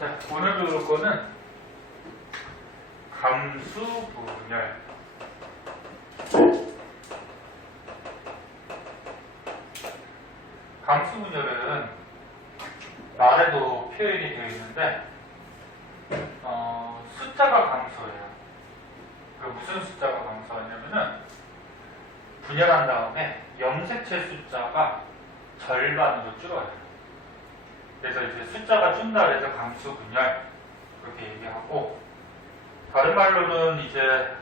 자, 오늘 배울 거는 감수분열. 감수분열은 말에도 표현이 되어 있는데 숫자가 감소해요. 무슨 숫자가 감소하냐면은 분열한 다음에 염색체 숫자가 절반으로 줄어요. 그래서 이제 숫자가 준다 해서 감수분열 그렇게 얘기하고, 다른 말로는 이제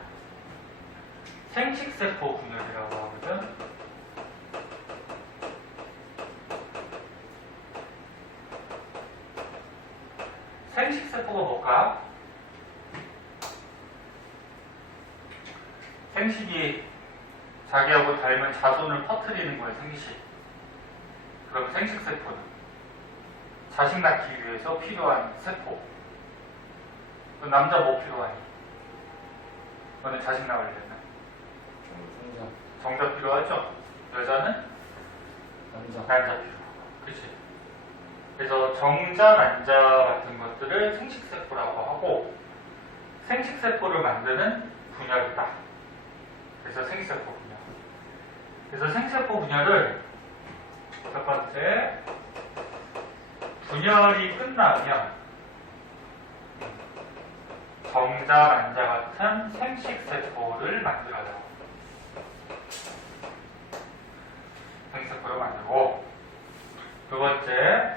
생식세포 분열이라고 하거든. 생식세포가 뭘까? 생식이 자기하고 닮은 자손을 퍼뜨리는 거예요, 생식. 그럼 생식세포는 자식 낳기 위해서 필요한 세포. 남자 뭐 필요하니? 너는 자식 낳으려면? 정자 필요하죠? 여자는? 난자 필요하고. 그치? 그래서 정자, 난자 같은 것들을 생식세포라고 하고, 생식세포를 만드는 분열이다. 그래서 생식세포 분열. 그래서 생식세포 분열을 첫 번째, 분열이 끝나면 정자, 난자 같은 생식세포를 만들어요. 생식세포를 만들고, 두 번째,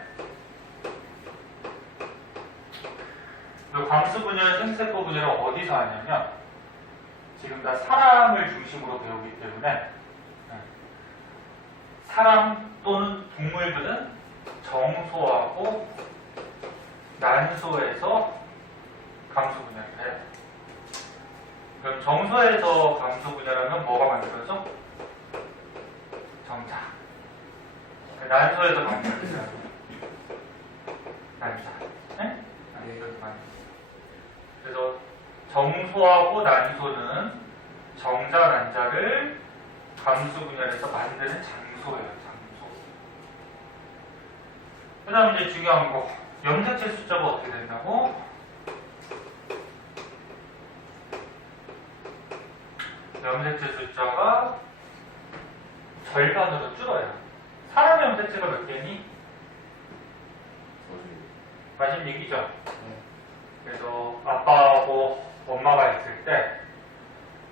감수분열, 생식세포 분열은 어디서 하냐면, 지금 다 사람을 중심으로 배우기 때문에 사람 또는 동물들은 정소하고 난소에서 감수분열을 해요. 그럼 정소에서 감수분열하면 뭐가 만들어져? 정자. 난소에서 감수분열하면 난자. 네? 그래서 정소하고 난소는 정자, 난자를 감수분열해서 만드는 장소예요. 장소. 그 다음 이제 중요한 거, 염색체 숫자가 어떻게 된다고? 염색체 숫자가 절반으로 줄어요. 사람의 염색체가 몇 개니? 46이죠? 그래서 아빠하고 엄마가 있을 때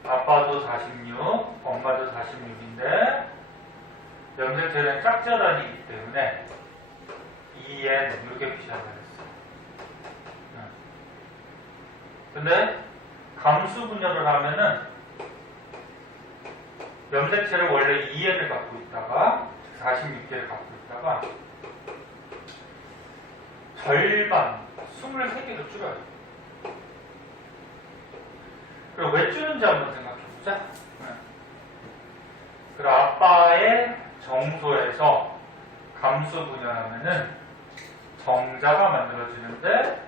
아빠도 46, 엄마도 46인데 염색체는 짝지어 다니기 때문에 EN 이렇게 표시하게 됐어. 근데 감수분열을 하면은 염색체를 원래 EN을 갖고 있다가 46개를 갖고 있다가 절반 23개로 줄여요. 그럼 왜 줄는지 한번 생각해보자. 그럼 아빠의 정소에서 감수분열하면은 정자가 만들어지는데,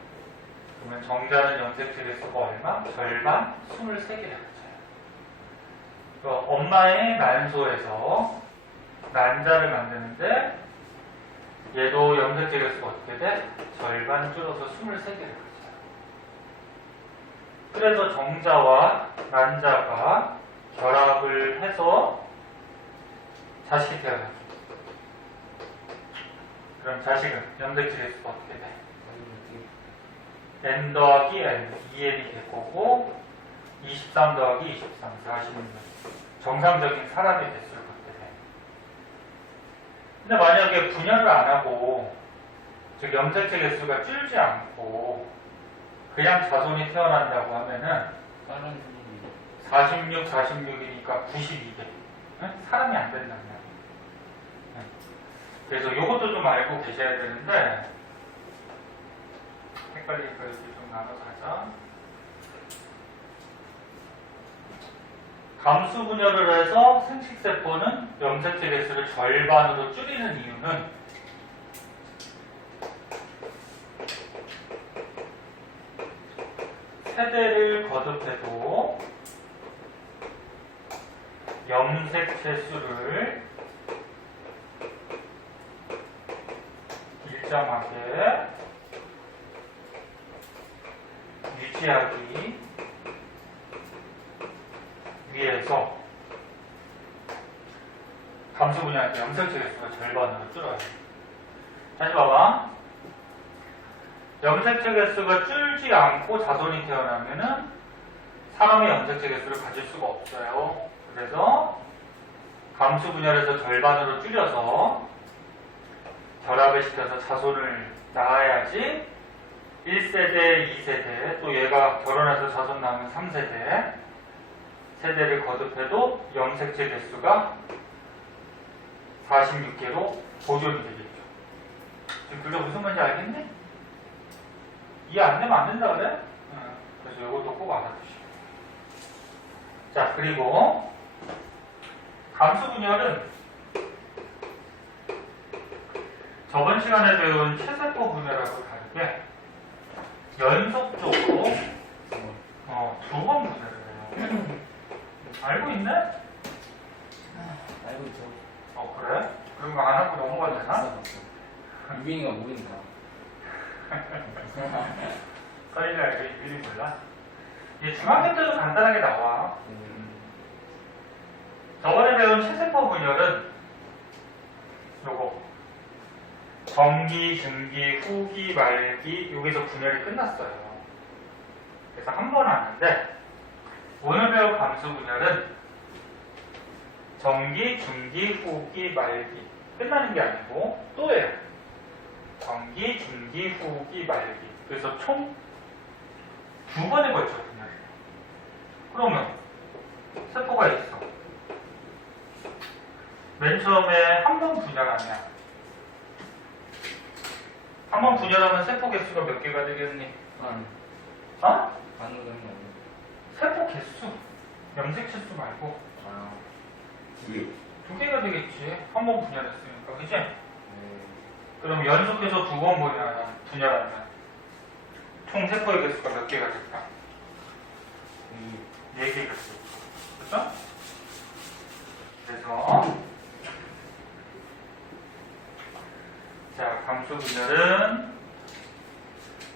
그러면 정자는 염색체 개수가 얼마? 절반 23개를 합쳐요. 엄마의 난소에서 난자를 만드는데 얘도 염색체 개수가 어떻게 돼? 절반 줄어서 23개를 합쳐요. 그래서 정자와 난자가 결합을 해서 자식이 태어나죠. 그럼 자식은 염색체 개수가 어떻게 돼? N 더하기 N, 2N이 될 거고, 23 더하기 23, 46. 정상적인 사람의 개수를 그때 돼. 근데 만약에 분열을 안 하고, 즉 염색체 개수가 줄지 않고 그냥 자손이 태어난다고 하면은 46, 46이니까 92개. 사람이 안 된다는 말이에요. 그래서 이것도 좀 알고 계셔야 되는데, 헷갈리니까 이렇게 좀 나눠서 하자. 감수분열을 해서 생식세포는 염색체 개수를 절반으로 줄이는 이유는 세대를 거듭해도 염색체 수를 일정하게 유지하기 위해서 감수 분야의 염색체 개수가 절반으로 줄어요. 다시 봐봐. 염색체 개수가 줄지 않고 자손이 태어나면은 사람의 염색체 개수를 가질 수가 없어요. 그래서 감수 분열에서 절반으로 줄여서 결합을 시켜서 자손을 낳아야지 1세대, 2세대, 또 얘가 결혼해서 자손 낳으면 3세대, 세대를 거듭해도 염색체 개수가 46개로 보존이 되겠죠. 지금 그게 무슨 말인지 알겠니? 이해 안 되면 안 된다 그래? 그래서 이것도 꼭 알아두시고. 자, 그리고 감수 분열은 저번 시간에 배운 체세포 분열하고 다르게 연속적으로 두 번 분열을 해요. 알고 있네? 알고 있죠. 그래? 그런 거 안 하고 넘어가도 되나? 유빈이가 모르니까. 써있는 알고 미리 몰라? 이게 중학교 때도 간단하게 나와. 저번에 배운 체세포 분열은 요거 정기, 중기, 후기, 말기 여기서 분열이 끝났어요. 그래서 한 번 하는데 오늘 배울 감수 분열은 정기, 중기, 후기, 말기 끝나는 게 아니고 또 해요. 정기, 중기, 후기, 말기. 그래서 총 두 번에 걸쳐 분열해요. 그러면 세포가 있어. 맨 처음에 한 번 분열하면 한 번 분열하면 세포 개수가 몇 개가 되겠니? 어? 반으로 되는 거 아니에요? 세포 개수, 염색체 수 말고 두 개가 되겠지. 한 번 분열했으니까, 그치? 그럼 연속해서 두 번 분열하면 총 세포의 개수가 몇 개가 될까? 4개가 되겠죠. 그렇죠? 그래서 자, 감수 분열은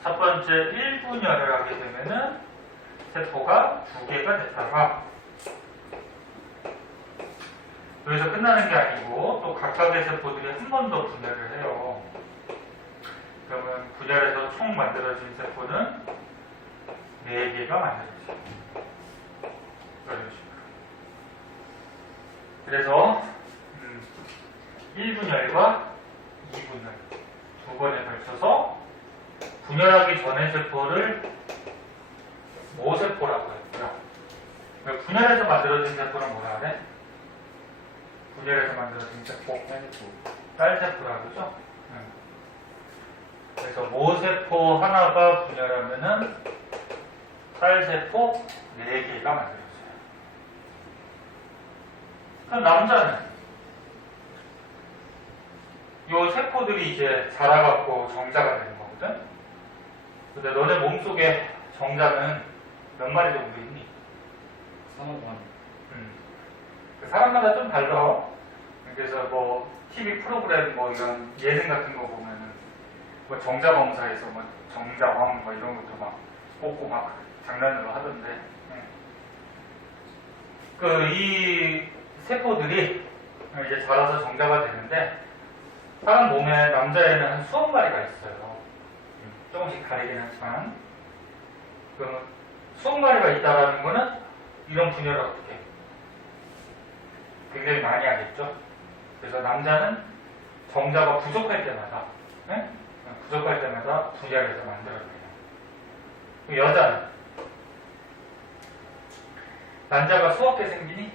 첫 번째 1분열을 하게 되면은 세포가 2개가 됐다가 여기서 끝나는 게 아니고 또 각각의 세포들이 한 번 더 분열을 해요. 그러면 분열에서 총 만들어진 세포는 4개가 만들어져요. 이런 식으로. 그래서 1분열과 2분열 두 번에 걸쳐서 분열하기 전의 세포를 모세포라고 했고요. 분열해서 만들어진 세포는 뭐라 그래? 분열해서 만들어진 세포, 딸세포라고 그러죠? 그래서 모세포 하나가 분열하면은 딸세포 4개가 만들어져요. 그럼 남자는 요 세포들이 이제 자라갖고 정자가 되는 거거든? 근데 너네 몸속에 정자는 몇 마리 정도 있니? 3억 원. 사람마다 좀 달라. 그래서 뭐 TV 프로그램 뭐 이런 예능 같은 거 보면은 뭐 정자 검사에서 뭐 정자왕 뭐 이런 것도 막 뽑고 막 장난으로 하던데. 이 세포들이 이제 자라서 정자가 되는데 사람 몸에 남자에는 한 수억 마리가 있어요. 조금씩 가리긴 하지만 그 수억 마리가 있다라는 거는 이런 분열을 어떻게 해요? 굉장히 많이 하겠죠. 그래서 남자는 정자가 부족할 때마다 분열해서 만들어내요. 여자는 난자가 수억 개 생기니?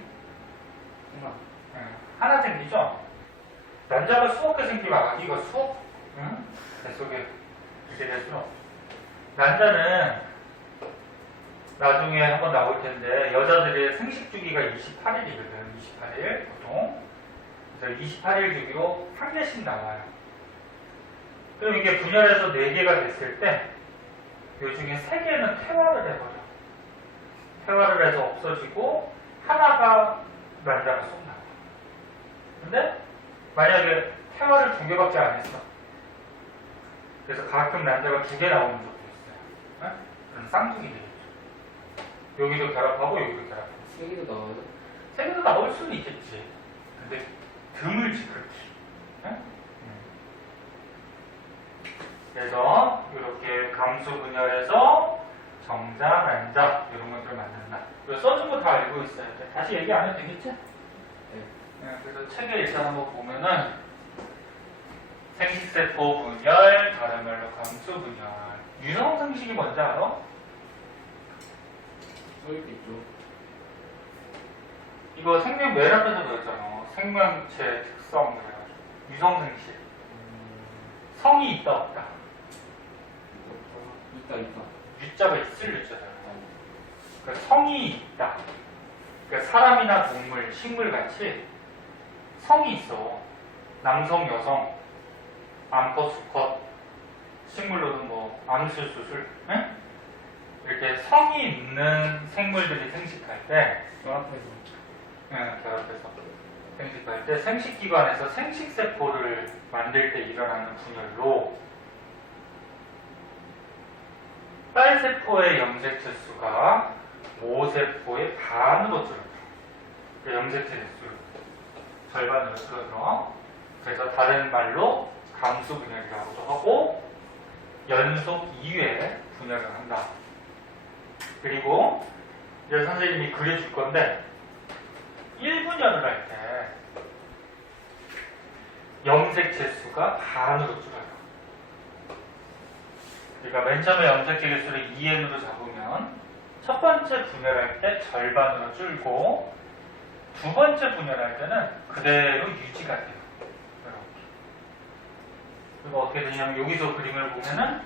하나 생기죠? 난자가 수억 개 생기면 아기가 수억? 뱃속에 이렇게 될수록 난자는 나중에 한번 나올 텐데 여자들의 생식 주기가 28일이거든. 28일 보통. 그래서 28일 주기로 한 개씩 나와요. 그럼 이게 분열해서 4개가 됐을 때 요 중에 3개는 퇴화를 해버려. 퇴화를 해서 없어지고 하나가 난자가 쏙 나와. 근데 만약에 퇴화를 2개밖에 안 했어. 그래서 가끔 난자가 2개 나오는 적도 있어요. 그럼 쌍둥이 되겠죠. 여기도 결합하고 여기도 결합하고. 세 개도 나와요? 세 개도 나올 수는 있겠지. 근데 드물지 그렇게. 응? 그래서 이렇게 감수 분열해서 정자, 난자 이런 것들을 만든다. 이거 써준 거 다 알고 있어야 돼. 다시 얘기 안 해도 되겠지? 네, 그래서 책에 일단 한번 보면은 생식세포 분열, 다른 말로 감수 분열. 유성 상식이 뭔지 알아? 써있겠죠. 이거 생명 맨 앞에서 배웠잖아. 생명체 특성 그래가지고 유성 상식. 성이 있다 없다. 있다. 유자가 있을 유자잖아. 그러니까 성이 있다. 그러니까 사람이나 동물, 식물 같이 성이 있어. 남성, 여성, 암컷, 수컷, 식물로는 뭐 암수, 수술, 응? 이렇게 성이 있는 생물들이 생식할 때, 결합해서. 결합해서 생식할 때 생식기관에서 생식세포를 만들 때 일어나는 분열로 딸세포의 염색체 수가 모세포의 반으로 줄어들어. 그 염색체 개수를 절반으로 줄어들어. 그래서 다른 말로 감수 분열이라고도 하고 연속 2회 분열을 한다. 그리고 이제 선생님이 그려줄 건데 1분열을 할 때 염색체 수가 반으로 줄어요. 그러니까 맨 처음에 염색체 개수를 2n으로 잡으면 첫 번째 분열할 때 절반으로 줄고 두 번째 분열할 때는 그대로 유지가 돼요. 이렇게. 그리고 어떻게 되냐면 여기서 그림을 보면은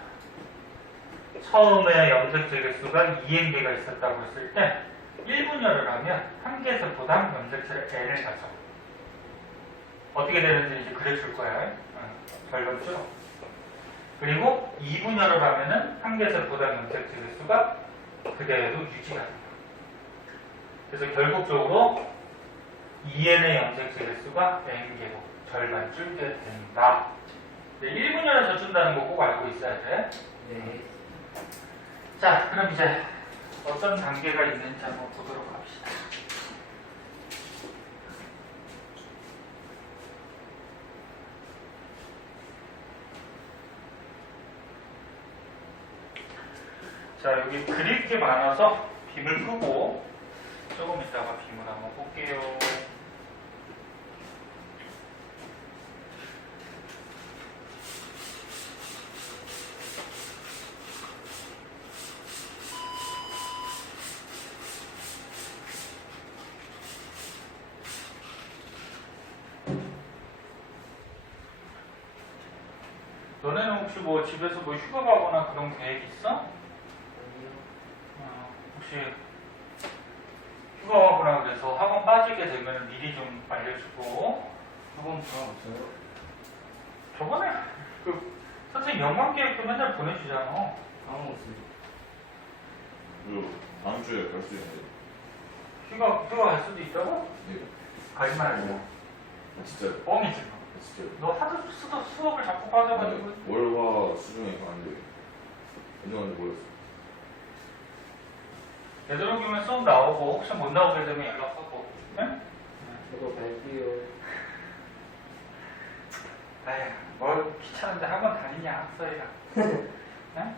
처음에 염색체 개수가 2n개가 있었다고 했을 때 1분열을 하면 한 개에서보다 염색체를 n을 가져. 어떻게 되는지 이제 그려줄 거야. 절반 줄어. 그리고 2분열을 하면은 한 개에서보다 염색체 개수가 그대로 유지가 된다. 그래서 결국적으로 2n의 염색체 개수가 n개로 절반 줄게 된다. 1분열에서 준다는 거 꼭 알고 있어야 돼. 네. 자, 그럼 이제 어떤 단계가 있는지 한번 보도록 합시다. 자, 여기 그릴 게 많아서 빔을 끄고 조금 있다가 빔을 한번 볼게요. 너네는 혹시 뭐 집에서 뭐 휴가 가거나 그런 계획 있어? 혹시 휴가 가거나 그래서 학원 빠지게 되면 미리 좀 알려주고. 학원 다 없어요? 저번에 그 선생님 연관 계획도 맨날 보내주잖아. 학원 없어요. 그리고 다음 주에 갈 수 있는데. 휴가 갈 수도 있다고? 네. 가지 말고. 진짜 뻥이지 너. 진짜. 너 하도 수업을 자꾸 빠져가지고. 월화 수중에 가는데 언제 가는지 모르겠어. 되도록이면 수업 나오고 혹시 못 나오게 되면 연락하고. 응? 저도 갈게요. 에휴, 뭘 귀찮은데 학원 다니냐, 써이라. 응? 그냥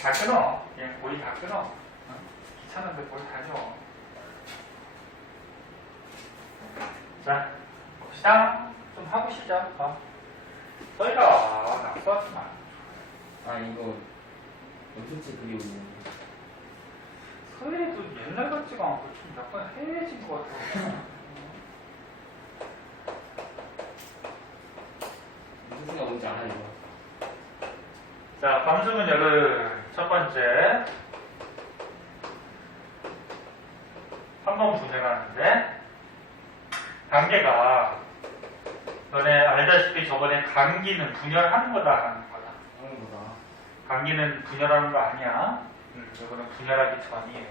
다 끊어. 그냥 고이 다 끊어. 응? 귀찮은데 뭘 다녀. 자, 봅시다. 좀 하고 시작. 써이라, 낙서하지 마. 아 이거 염색체 그리고 서해도 옛날 같지가 않고 좀 약간 해해진 것 같아. 무슨 생각 뭔지 알아요 이거. 자, 감수분열은 첫 번째 3번 분열하는데 단계가 너네 알다시피 저번에 감기는 분열하는 거다 하는 거다. 하는 거다. 감기는 분열하는 거 아니야. 이거는 분열하기 전이에요.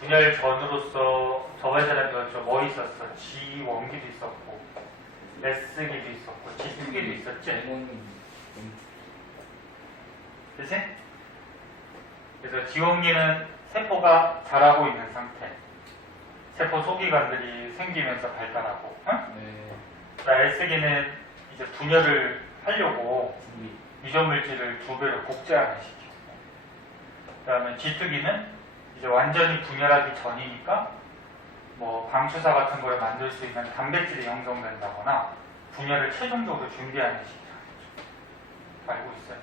분열 전으로서 저번 시간에 배웠죠. 뭐 있었어? 지원기도 있었고 S기도 있었고 G기도 있었지. 그치? 그래서 지원기는 세포가 자라고 있는 상태. 세포 소기관들이 생기면서 발달하고, 응? 네. 자, S기는 이제 분열을 하려고 준비. 유전 물질을 2배로 복제하는 시키고, 그 다음에 G2기는 이제 완전히 분열하기 전이니까 뭐 방추사 같은 걸 만들 수 있는 단백질이 형성된다거나 분열을 최종적으로 준비하는 시기라고 알고 있어요.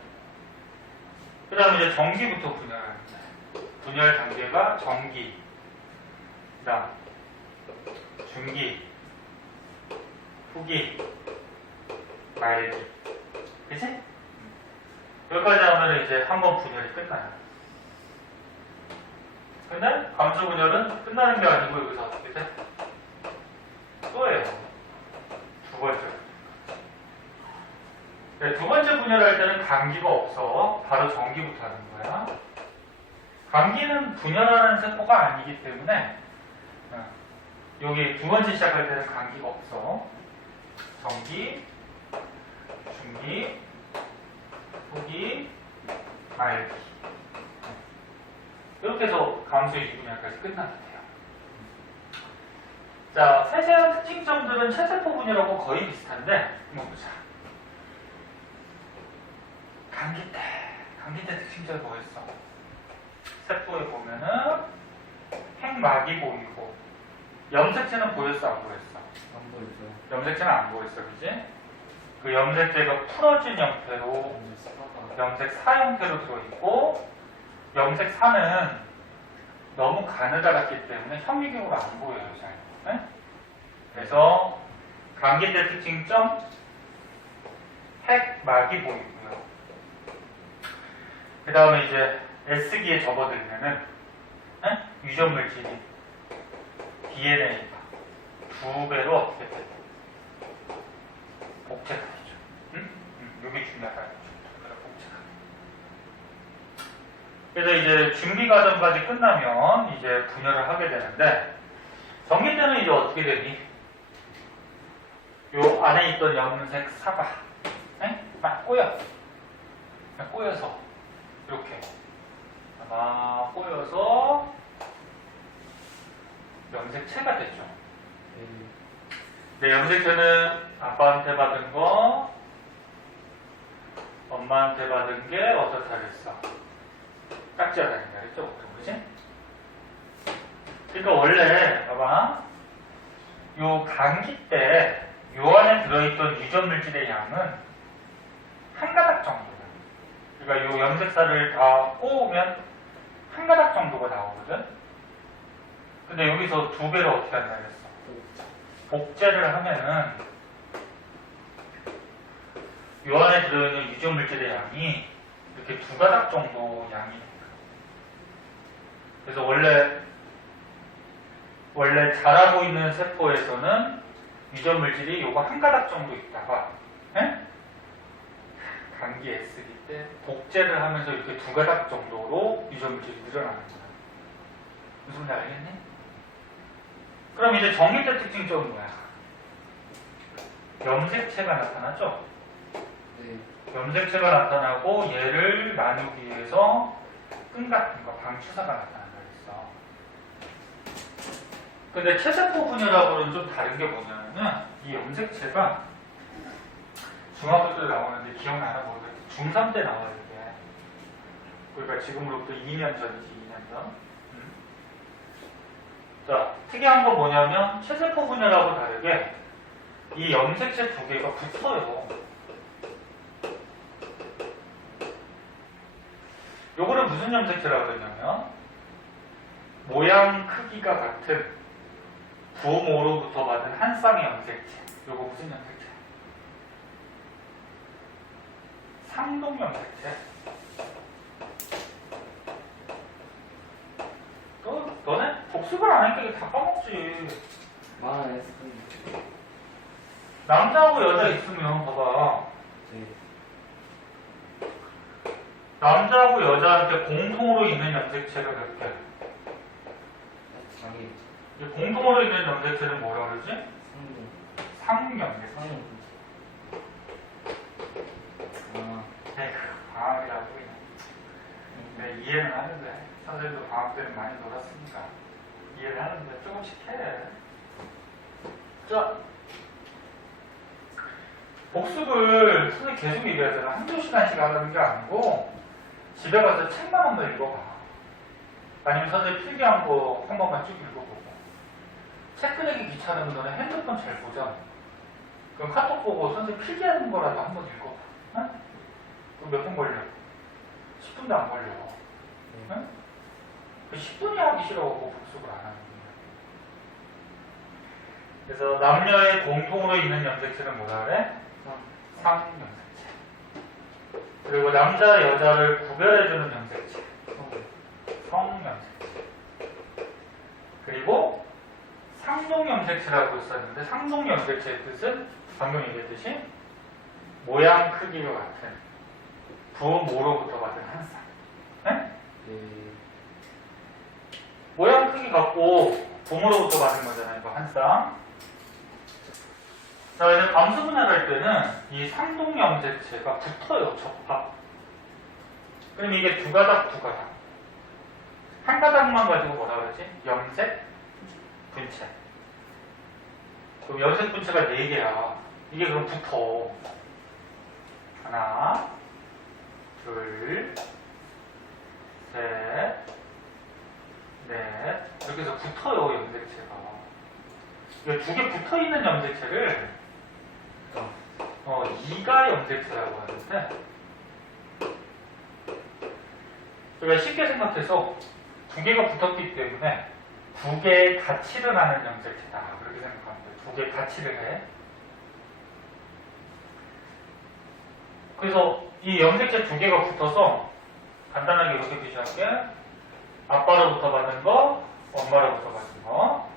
그 다음에 이제 정기부터 분열하는데 분열 단계가 정기, 그 다음 중기, 후기, 말기. 그치? 여기까지 하면 이제 한 번 분열이 끝나요. 근데 감수 분열은 끝나는 게 아니고 여기서 어떻게 돼? 또 해요. 두 번째. 네, 두 번째 분열할 때는 감기가 없어. 바로 정기부터 하는 거야. 감기는 분열하는 세포가 아니기 때문에 여기 두 번째 시작할 때는 감기가 없어. 정기, 중기, 후기, 말기. 이렇게 해서 감수의 2분열까지 끝나면 돼요. 자, 세세한 특징점들은 체세포 분열하고 거의 비슷한데 이거 보자. 감기 때 특징점이 뭐였어? 세포에 보면은 핵막이 보이고 염색체는 보였어 안 보였어? 안 보이죠. 염색체는 안 보였어, 그지? 그 염색체가 풀어진 형태로 염색사 형태로 들어있고 염색사는 너무 가느다랗기 때문에 현미경으로 안 보여요, 잘. 네? 그래서 감기 때 특징점 핵막이 보이고요. 그 다음에 이제 S기에 접어들면은 유전 물질이 DNA가 2배로 어떻게 돼요? 복제가 되죠. 응? 이게 중요하다는 거죠. 복제가. 그래서 이제 준비 과정까지 끝나면 이제 분열을 하게 되는데 정기 때는 이제 어떻게 되니? 요 안에 있던 염색 사가 막 꼬여서 이렇게 막 꼬여서 염색체가 됐죠. 네, 염색체는 아빠한테 받은 거, 엄마한테 받은 게 어떻다 그랬어? 깍지가 다닌다 그랬죠? 그지? 그러니까 원래 봐봐, 요 감기 때 요 안에 들어있던 유전 물질의 양은 한 가닥 정도야. 그러니까 요 염색사를 다 꼬우면 한 가닥 정도가 나오거든. 근데 여기서 2배로 어떻게 한다 그랬어? 복제를 하면은 요 안에 들어있는 유전 물질의 양이 이렇게 2가닥 정도 양이 돼요. 그래서 원래 자라고 있는 세포에서는 유전 물질이 요거 한 가닥 정도 있다가 감기 S기 때 복제를 하면서 이렇게 2가닥 정도로 유전 물질이 늘어나는 거야. 무슨 말인지 알겠니? 그럼 이제 정기 때 특징점은 뭐야? 염색체가 나타나죠? 네. 염색체가 나타나고 얘를 나누기 위해서 끈 같은 거, 방추사가 나타난다 그랬어. 근데 체세포 분열하고는 좀 다른 게 뭐냐면은 이 염색체가 중학교 때 나오는데 기억나나 모르겠는데 중3 때 나와요 이게. 그러니까 지금으로부터 2년 전이지 2년 전. 자, 특이한 건 뭐냐면 체세포 분열하고 다르게 이 염색체 2개가 붙어요. 요거는 무슨 염색체라고 그러냐면 모양 크기가 같은 부모로부터 받은 한 쌍의 염색체. 요거 무슨 염색체? 상동 염색체. 너네 복습을 안 하니까 이게 다 까먹지. 만화에 남자하고 여자 있으면 봐봐. 네. 남자하고 여자한테 공통으로 있는 염색체가 몇 개? 장애. 이 공통으로 있는 염색체는 뭐라 그러지? 상동. 상염색체. 상동. 아. 네, 과학이라고 그냥. 방학 때는 많이 놀았으니까 이해를 하는데 조금씩 해. 자, 복습을 선생님 계속 얘기하잖아. 한두 시간씩 하는 게 아니고 집에 가서 책만 한번 읽어봐. 아니면 선생님 필기한 거 한 번만 쭉 읽어보고. 책 꺼내기 귀찮으면 너는 핸드폰 잘 보잖아. 그럼 카톡 보고 선생님 필기하는 거라도 한 번 읽어봐. 응? 그럼 몇 분 걸려? 10분도 안 걸려. 응? 10분이 하기 싫어하고 복습을 안 하는 거야. 그래서 남녀의 공통으로 있는 염색체는 뭐라 그래? 상염색체. 그리고 남자, 여자를 구별해주는 염색체. 성염색체. 그리고 상동염색체라고 있었는데 상동염색체의 뜻은 방금 얘기했듯이 모양 크기와 같은 부모로부터 받은 한 쌍. 네? 모양 크기 같고 부모로부터 받은 거잖아요. 이거 한 쌍. 자, 이제 감수 분할할 때는 이 상동염색체가 붙어요. 접합. 그럼 이게 두 가닥, 두 가닥. 한 가닥만 가지고 뭐라 그러지? 염색 분체. 그럼 염색 분체가 4개야. 이게 그럼 붙어. 하나, 둘, 셋, 넷. 이렇게 해서 붙어요, 염색체가. 이게 2개 붙어 있는 염색체를 이가 염색체라고 하는데, 우리가 쉽게 생각해서 2개가 붙었기 때문에 2개의 가치를 하는 염색체다. 그렇게 생각하면 돼요. 2개의 가치를 해. 그래서 이 염색체 2개가 붙어서 간단하게 이렇게 표시할게. 아빠로부터 받은 거, 엄마로부터 받은 거.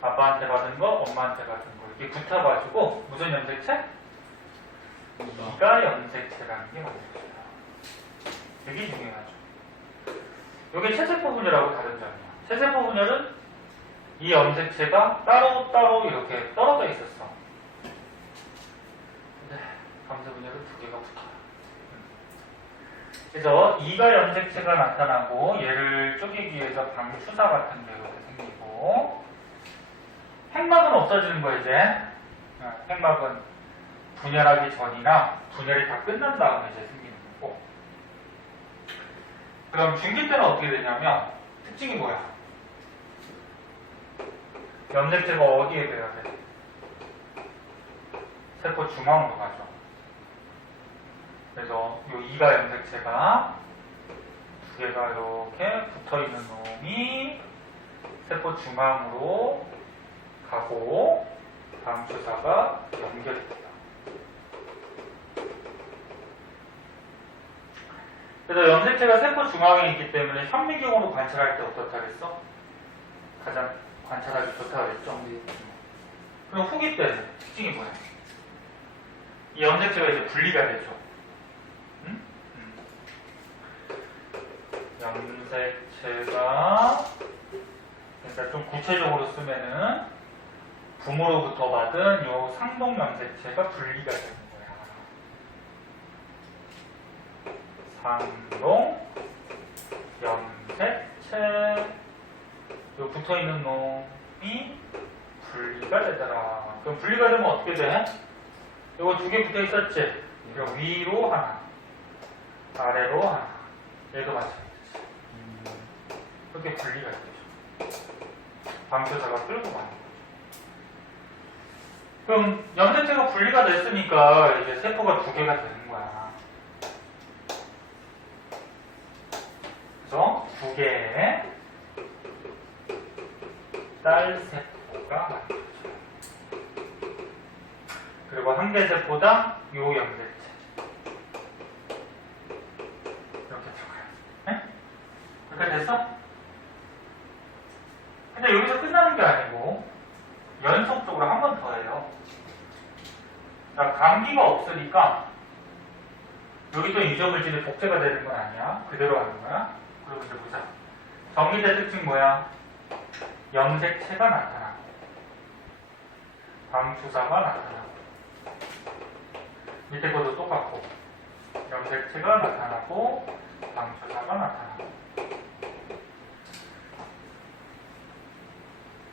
아빠한테 받은 거, 엄마한테 받은 거. 이렇게 붙어가지고 무슨 염색체? 이가 염색체라는 게 염색체야. 되게 중요하죠. 이게 체세포 분열하고 다른 점이야. 체세포 분열은 이 염색체가 따로따로 이렇게 떨어져 있었어. 근데 감수 분열은 2개가 붙어요. 그래서 이가 염색체가 나타나고 얘를 쪼개기 위해서 방추사 같은 게 이렇게 생기고, 핵막은 없어지는 거야 이제. 핵막은 분열하기 전이나 분열이 다 끝난 다음에 이제 생기는 거고. 그럼 중기 때는 어떻게 되냐면 특징이 뭐야? 염색체가 어디에 돼야 돼? 세포 중앙으로 가죠. 그래서 이 이가 염색체가 2개가 이렇게 붙어있는 놈이 세포 중앙으로 가고 방추사가 연결됩니다. 그래서 염색체가 세포 중앙에 있기 때문에 현미경으로 관찰할 때 어떻다 그랬어? 가장 관찰하기 좋다 그랬죠? 그럼 후기 때는 특징이 뭐야? 이 염색체가 이제 분리가 되죠. 응? 염색체가, 그러니까 좀 구체적으로 쓰면은 부모로부터 받은 요 상동 염색체가 분리가 되는 거야. 상동 염색체, 요 붙어 있는 놈이 분리가 되더라. 그럼 분리가 되면 어떻게 돼? 요거 2개 붙어 있었지? 그럼 위로 하나, 아래로 하나. 얘도 마찬가지지. 이렇게 분리가 되죠. 방추사가 끌고 가는 거죠. 그럼 염색체가 분리가 됐으니까 이제 세포가 2개가 되는 거야. 그래서 2개의 딸 세포가 만들어져요. 그리고 1개 세포당 요 염색체. 이렇게 들어가요. 네? 그렇게 됐어? 근데 여기서 끝나는 게 아니고 연속적으로 한 번 더 해요. 자, 감기가 없으니까 여기도 유전물질이 복제가 되는 건 아니야. 그대로 하는 거야. 그리고 이제 보자. 정리대 특징 뭐야? 염색체가 나타나고 방추사가 나타나고, 밑에 것도 똑같고 염색체가 나타나고 방추사가 나타나고,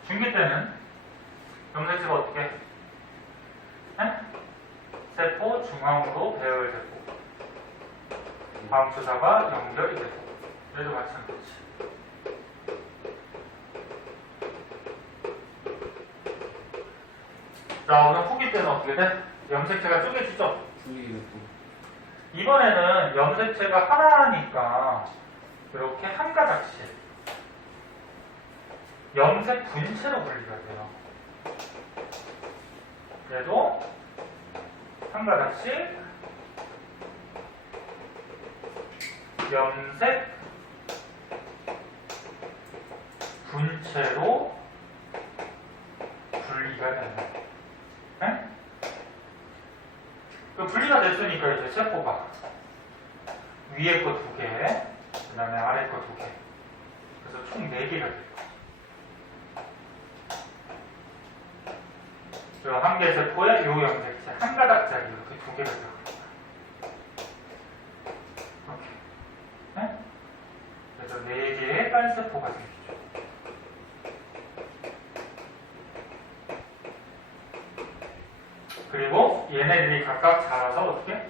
중기 때는 염색체가 어떻게? 에? 세포 중앙으로 배열되고 다음 주사가 연결이 되고 얘도 마찬가지. 자, 오늘 후기 때는 어떻게 돼? 염색체가 쪼개지죠? 분리되고. 이번에는 염색체가 하나니까 이렇게 한 가닥씩 염색 분체로 분리가 돼요. 얘도 한 가닥씩 염색 분체로 분리가 되는 거예요. 네? 그 분리가 됐으니까 이제 세포가 위에 거 2개, 그 다음에 아래 거 2개. 그래서 총 4개가 돼요. 한 개 세포에 요 염색체 한 가닥짜리 이렇게 2개가 들어갑니다. 이렇게. 네? 그래서 4개의 딸세포가 생기죠. 그리고 얘네들이 각각 자라서 어떻게?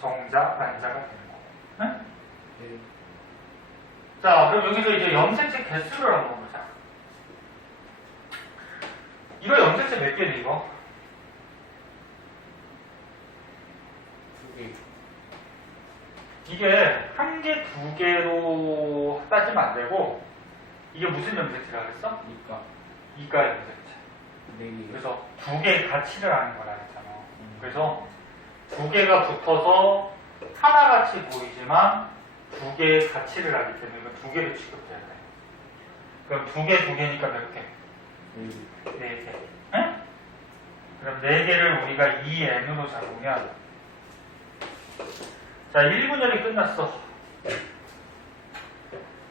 정자, 난자가 되는 거고. 네? 네. 자, 그럼 여기서 이제 염색체 개수를 한번 보자. 이거 염색체 몇 개네, 이거? 2개. 이게 1개, 2개로 따지면 안 되고, 이게 무슨 염색체라 그랬어? 니까. 이가 염색체. 4개. 그래서 2개의 가치를 하는 거라 했잖아. 그래서 2개가 붙어서 하나같이 보이지만 2개의 가치를 하기 때문에 이건 2개로 취급돼야 돼. 그럼 2개니까 몇 개? 4개. 응? 그럼 4개를 우리가 2n으로 잡으면 자, 1분열이 끝났어.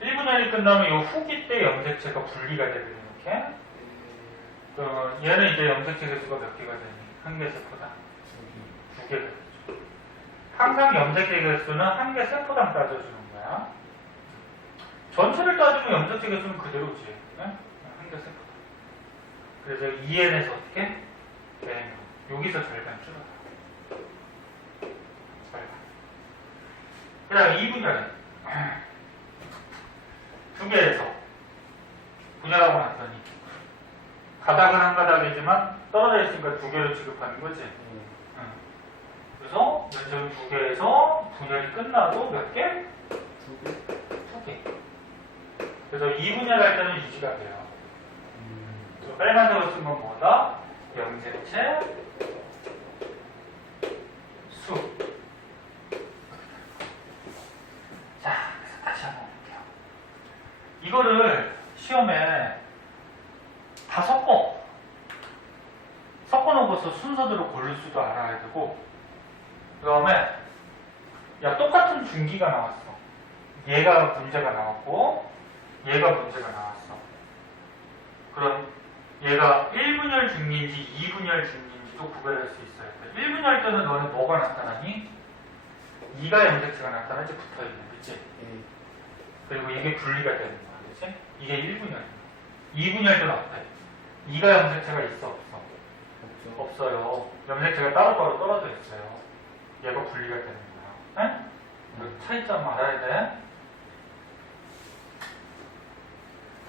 1분열이 끝나면 이 후기 때 염색체가 분리가 되거든요. 이렇게. 얘는 이제 염색체 개수가 몇 개가 되니? 1개 세포당 2개가 되죠. 항상 염색체 개수는 1개 세포당 따져주는 거야. 전체를 따지면 염색체 개수는 그대로지. 네? 1개 세포당. 그래서 2n에서 어떻게? n. 여기서 절반 줄어다. 절반. 그 다음 2분열은 2개에서 분열하고 났더니 가닥은 한 가닥이지만 떨어져 있으니까 2개로 취급하는 거지. 응. 그래서 면적은 2개에서 분열이 끝나도 몇 개? 2개. 그래서 2분열할 때는 유지가 돼요. 그래서 빨간색으로 쓴 건 뭐다? 염색체 수. 자, 그래서 다시 한번 볼게요. 이거를 시험에 다 섞어놓고서 순서대로 고를 수도 알아야 되고, 그 다음에, 야, 똑같은 중기가 나왔어. 얘가 문제가 나왔고, 얘가 문제가 나왔어. 그럼 얘가 1분열 중기인지 2분열 중기인지도 구별할 수 있어야 돼. 1분열 때는 너는 뭐가 나타나니? 2가 염색체가 나타나지 붙어있는, 그치? 그리고 이게 분리가 되는 거야, 그치? 이게 1분열이야. 2분열 때는 어때? 2가 염색체가 있어, 없어? 없어요. 염색체가 따로따로 떨어져 있어요. 얘가 분리가 되는 거야. 네? 그 차이점 알아야 돼.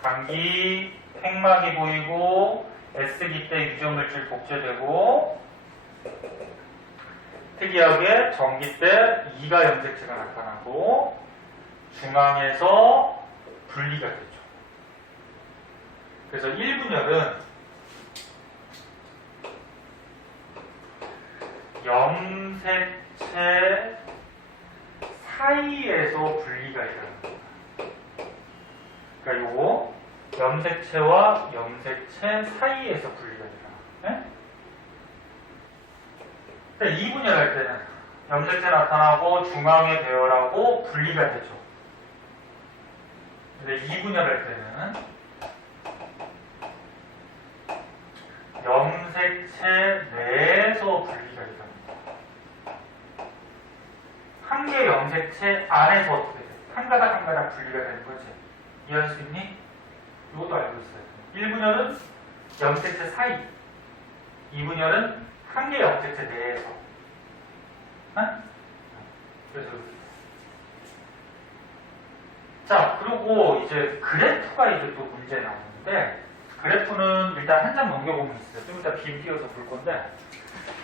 감기, 팽막이 보이고, S기 때 유전물질 복제되고, 특이하게 전기 때 2가 염색체가 나타나고, 중앙에서 분리가 되죠. 그래서 1분열은 염색체 사이에서 분리가 일어나는 거야. 그러니까 요거 염색체와 염색체 사이에서 분리가 일어나. 네? 근데 2분열 할 때는 염색체 나타나고 중앙에 배열하고 분리가 되죠. 근데 2분열 할 때는 염색체 내에서 분리가 일어납니다. 한 개 염색체 안에서 어떻게 돼? 한 가닥 한 가닥 분리가 되는 거지. 이해할 수 있니? 이것도 알고 있어야 돼. 1분열은 염색체 사이, 2분열은 한 개의 염색체 내에서. 그래서 이렇게. 자, 그리고 이제 그래프가 이제 또 문제 나오는데, 그래프는 일단 한 장 넘겨보면 있어요. 좀 이따 빔 띄워서 볼 건데,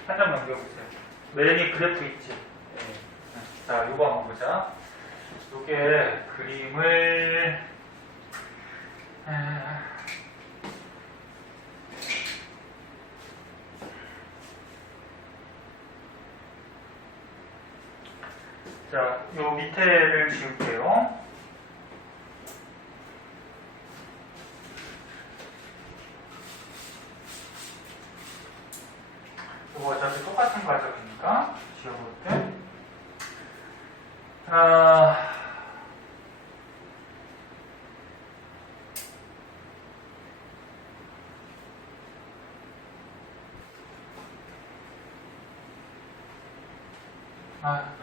한 장 넘겨보세요. 맨이 그래프 있지? 자, 요거 한번 보자. 요게 그림을, 자, 요 밑에를 지울게요. 이거 어차피 똑같은 과정이니까 지워볼게.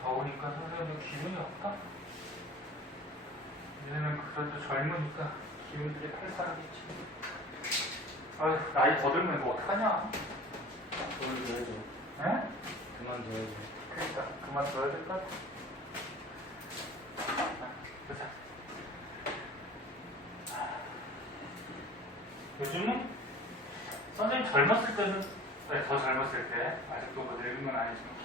더우니까 선생님도 기운이 없다? 얘는 그래도 젊으니까 기운들이 팔팔하겠지. 아유, 나이 더 들면 이거 어떡하냐? 그만둬야죠. 에? 그만둬야죠. 그러니까 그만둬야 될 것 같아. 보자. 요즘은 선생님 젊었을 때는, 더 젊었을 때, 아직도 뭐 늙은 건 아니지만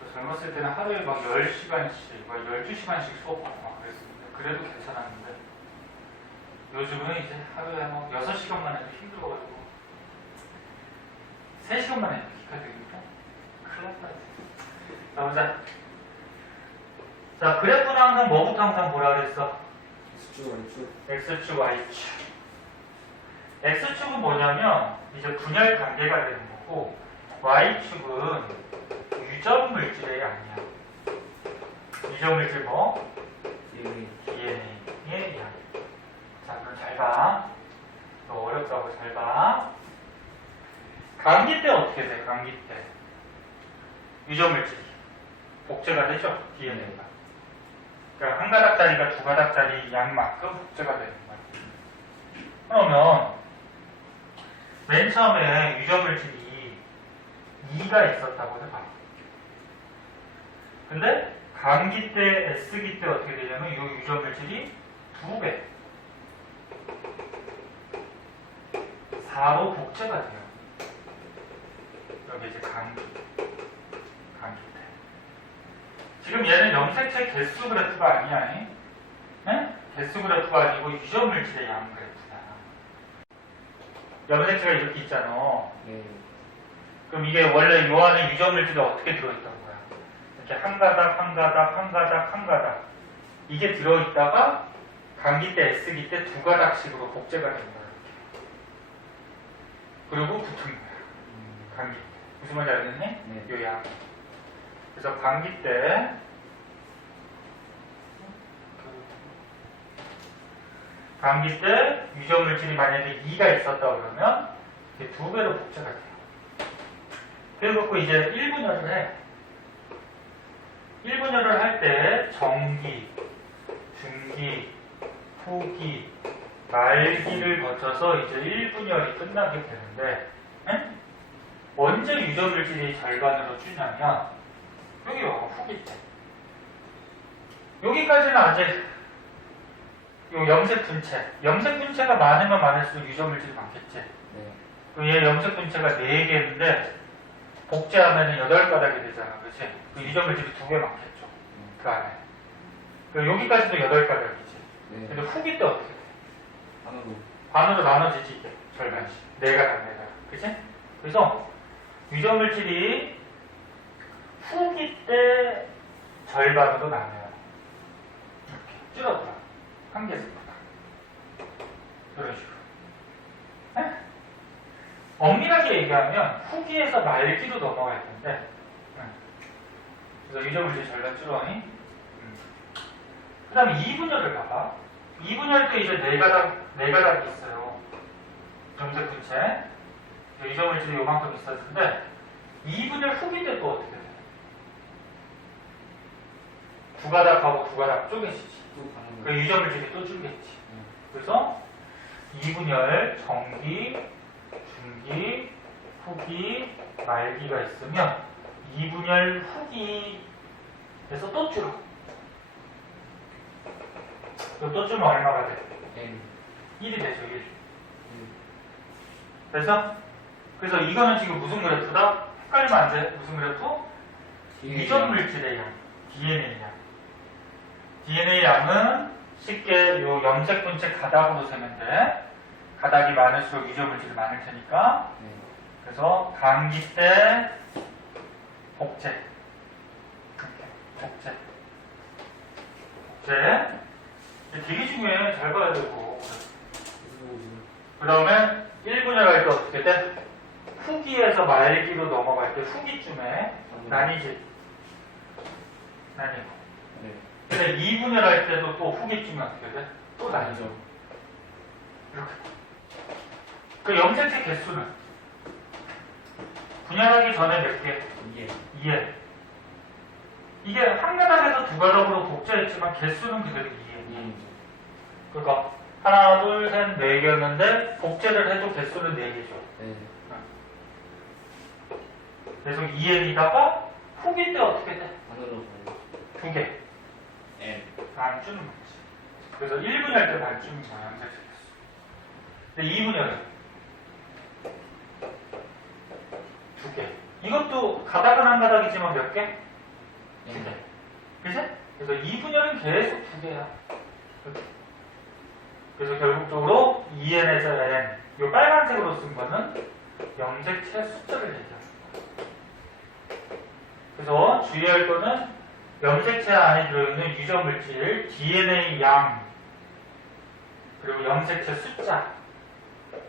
더 젊었을 때는 하루에 막 10시간씩, 막 12시간씩 수업하고 막 그랬습니다. 그래도 괜찮았는데 요즘은 이제 하루에 막 6시간만 해도 힘들어가지고 3시간만 해도 기가 되니까 큰일 났다. 자, 보자. 자, 그래프는 항상 뭐부터 항상 뭐라 그랬어? X축, Y축. X축, Y축. X축은 뭐냐면 이제 분열 관계가 되는 거고, Y축은 유전 물질의 양이야. 유전 물질 뭐? DNA의 양. 자, 그럼 잘 봐. 너 어렵다고 잘 봐. 감기 때 어떻게 돼? 감기 때 유전 물질이 복제가 되죠? DNA가. 그러니까 한 가닥짜리가 두 가닥짜리 양만큼 복제가 되는 거야. 그러면 맨 처음에 유전 물질이 2가 있었다고 해봐. 근데 감기 때, S기 때 어떻게 되냐면 이 유전 물질이 2배, 4로 복제가 돼요. 여기 이제 감기 때. 지금 얘는 염색체 개수 그래프가 아니야. 네? 개수 그래프가 아니고 유전 물질의 양 그래프야. 염색체가 이렇게 있잖아. 네. 그럼 이게 원래 요 안에 유전 물질이 어떻게 들어있던 거야? 이렇게 한 가닥, 한 가닥, 한 가닥, 한 가닥. 이게 들어있다가 감기 때, S기 때 두 가닥씩으로 복제가 된 거야. 그리고 붙은 거야. 감기 때. 무슨 말인지 알겠니? 네. 요 양. 그래서 감기 때 유전 물질이 만약에 2가 있었다 그러면 이게 2배로 복제가 돼요. 그래갖고 이제 1분열을 해. 1분열을 할 때 정기, 중기, 후기, 말기를 거쳐서 이제 1분열이 끝나게 되는데, 언제 유전 물질이 절반으로 주냐면 여기 와, 후기 때. 여기까지는 아직 요 염색 분체가 많으면 많을수록 유전 물질이 많겠지. 네. 그 얘 염색 분체가 4개인데 복제하면 8가닥이 되잖아, 그렇지? 그 유전 물질이 2배 많겠죠. 그 안에. 그 여기까지도 8가닥이지. 네. 근데 후기 때 어떻게 돼? 반으로. 반으로 나눠지지, 이게. 절반씩. 4가닥. 그치? 그래서 유전 물질이 후기 때 절반으로 나눠요. 이렇게 줄어들어. 한 개씩보다. 이런 식으로. 네? 엄밀하게 얘기하면 후기에서 말기로 넘어갈 텐데, 그래서 유전 물질 절반 줄어니. 그 다음에 2분열을 봐봐. 2분열 때 이제 4가닥이 있어요. 염색 분체. 유전 물질이 요만큼 있었을 때 2분열 후기 때 또 어떻게 돼? 2가닥하고 2가닥 쪼개지지. 또 반으로. 그 유전 물질이 또 줄겠지. 그래서 2분열, 정기, 중기, 후기, 말기가 있으면 2분열 후기에서 또 줄어. 또 줄면 얼마가 돼? N 1이 되죠, 1. 그래서 이거는 지금 무슨 그래프다? 헷갈리면 안 돼. 무슨 그래프? 유전 물질의 양, DNA 양. DNA 양은 쉽게 요 염색 분체 가닥으로 세면 돼. 가닥이 많을수록 유전 물질이 많을 테니까. 그래서 감기 때 복제. 복제. 이게 되게 중요해. 잘 봐야 되고. 그 다음에 1분열 할 때 어떻게 돼? 후기에서 말기로 넘어갈 때 후기쯤에 나뉘지. 나뉘고. 근데 2분열 할 때도 또 후기쯤에 어떻게 돼? 또 나뉘죠. 이렇게. 그 염색체 개수는 분열하기 전에 몇 개? 2에. 이게 한 가닥에서 두 가닥으로 복제했지만 개수는 그대로 2에. 그러니까 하나, 둘, 셋, 네 개였는데 복제를 해도 개수는 4개죠. 그래서 2n이다가 후기 때 어떻게 돼? 안으로 2개. N 반 주는 거지. 그래서 1분열 때 반 주는 거야, 염색체 개수. 근데 2분열은 2개. 이것도 가닥은 한 가닥이지만 몇 개? 2개. 그치? 그래서 2분열은 계속 2개야. 그래서 결국적으로 2n에서 n, 이 빨간색으로 쓴 거는 염색체 숫자를 얘기하는 거야. 그래서 주의할 거는 염색체 안에 들어있는 유전 물질, DNA 양, 그리고 염색체 숫자.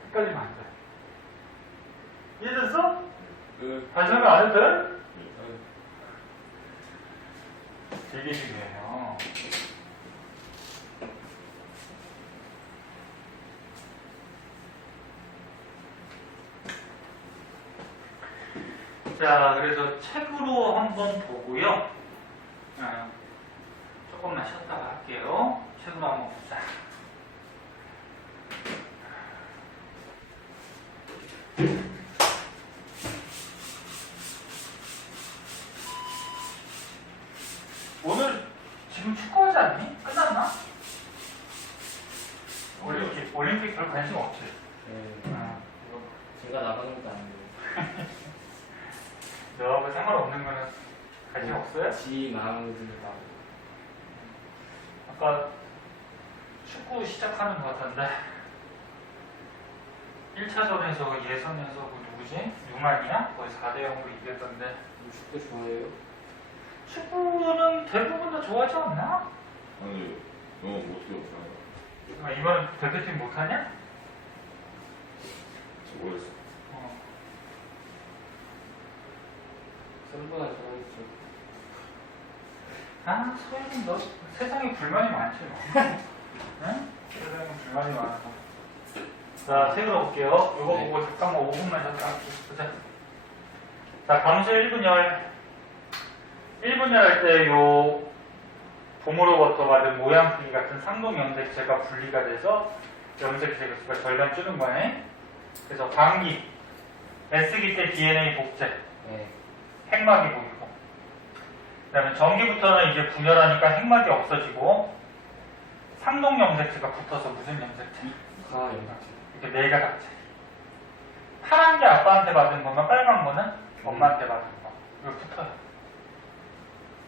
헷갈리면 안 돼. 이해됐어? 다시 하면 안 해도 돼? 되게 중요해요. 자, 그래서 책으로 한번 보고요. 조금만 쉬었다가 할게요. 책으로 한번 보자. 오늘 지금 축구하지 않니? 끝났나? 올림픽 별 관심 없지? 제가 나가는 것도 아니고 너하고 상관없는 거는 관심 없어요? 지 마음을 든다. 아까 축구 시작하는 것 같던데 1차전에서 예선에서 그 누구지? 유만이야? 거의 4대0으로 이겼던데 축구 좋아해요? 축구는 대부분 다 좋아하지 않나? 아니, 너 어떻게 없어? 이번 대표팀 못하냐? 모르겠어. 선보다 좋아했죠. 아, 소연이 너 세상에 불만이 많지 뭐. 응? 세상에 불만이 많아서. 자, 책으로 볼게요. 요거 네. 보고 잠깐만 5분만 잠깐 보자. 자, 감수 1분열. 1분열 할 때 요 봄으로부터 받은 모양 크기 같은 상동 염색체가 분리가 돼서 염색체 개수가 절반 줄는 거네. 그래서 감기, S기 때 DNA 복제, 핵막이 보이고, 그 다음에 전기부터는 이제 분열하니까 핵막이 없어지고, 상동 염색체가 붙어서 무슨 염색체? 이렇게 네 가닥체. 파란 게 아빠한테 받은 거면 빨간 거는 엄마한테 받은 거. 이거 붙어요.